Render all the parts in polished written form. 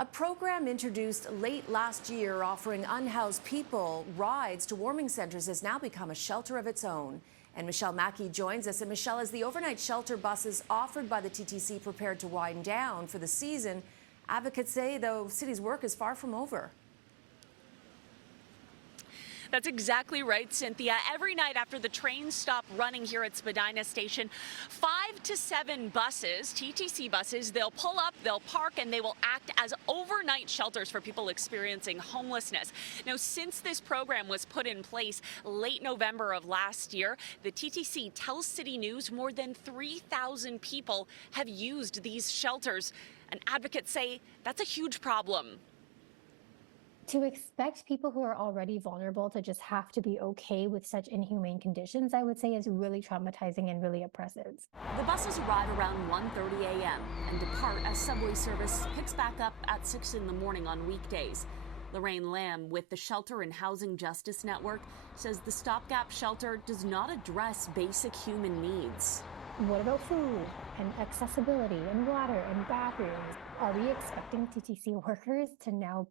A program introduced late last year offering unhoused people rides to warming centers has now become a shelter of its own. And Mackey joins us. And Michelle, as the overnight shelter buses offered by the TTC prepared to wind down for the season, advocates say the city's work is far from over. That's exactly right, Cynthia. Every night after the trains stop running here at Spadina Station, 5 to 7 buses, TTC buses, they'll pull up, they'll park, and they will act as overnight shelters for people experiencing homelessness. Now, since this program was put in place late November of last year, the TTC tells CityNews more than 3,000 people have used these shelters. And advocates say that's a huge problem. To expect people who are already vulnerable to just have to be okay with such inhumane conditions, I would say, is really traumatizing and really oppressive. The buses arrive around 1:30 a.m. and depart as subway service picks back up at 6 in the morning on weekdays. Lorraine Lamb with the Shelter and Housing Justice Network says the stopgap shelter does not address basic human needs. What about food and accessibility and water and bathrooms? Are we expecting TTC workers to now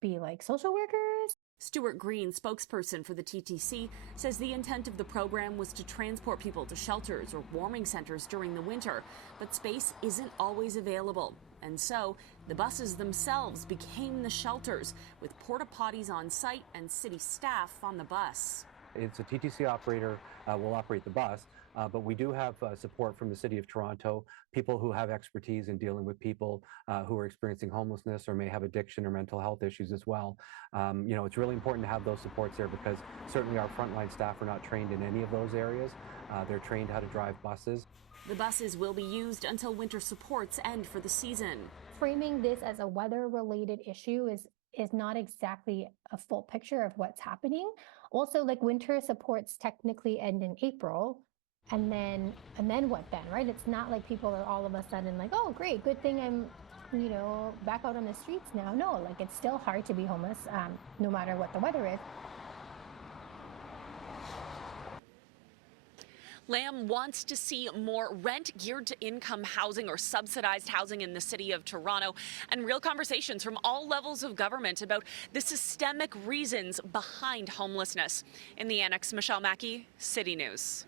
be like social workers? Stuart Green, spokesperson for the TTC, says the intent of the program was to transport people to shelters or warming centers during the winter, but space isn't always available. And so the buses themselves became the shelters, with porta potties on site and city staff on the bus. It's a TTC operator will operate the bus, but we do have support from the City of Toronto, people who have expertise in dealing with people who are experiencing homelessness or may have addiction or mental health issues as well. It's really important to have those supports there because certainly our frontline staff are not trained in any of those areas. They're trained how to drive buses. The buses will be used until winter supports end for the season. Framing this as a weather-related issue is not exactly a full picture of what's happening. Also, like, winter supports technically end in April, and then what then, right? It's not like people are all of a sudden like, oh, great, good thing I'm, back out on the streets now. No, like, it's still hard to be homeless, no matter what the weather is. Lamb wants to see more rent-geared-to-income housing or subsidized housing in the city of Toronto, and real conversations from all levels of government about the systemic reasons behind homelessness. In the annex, Mackey, City News.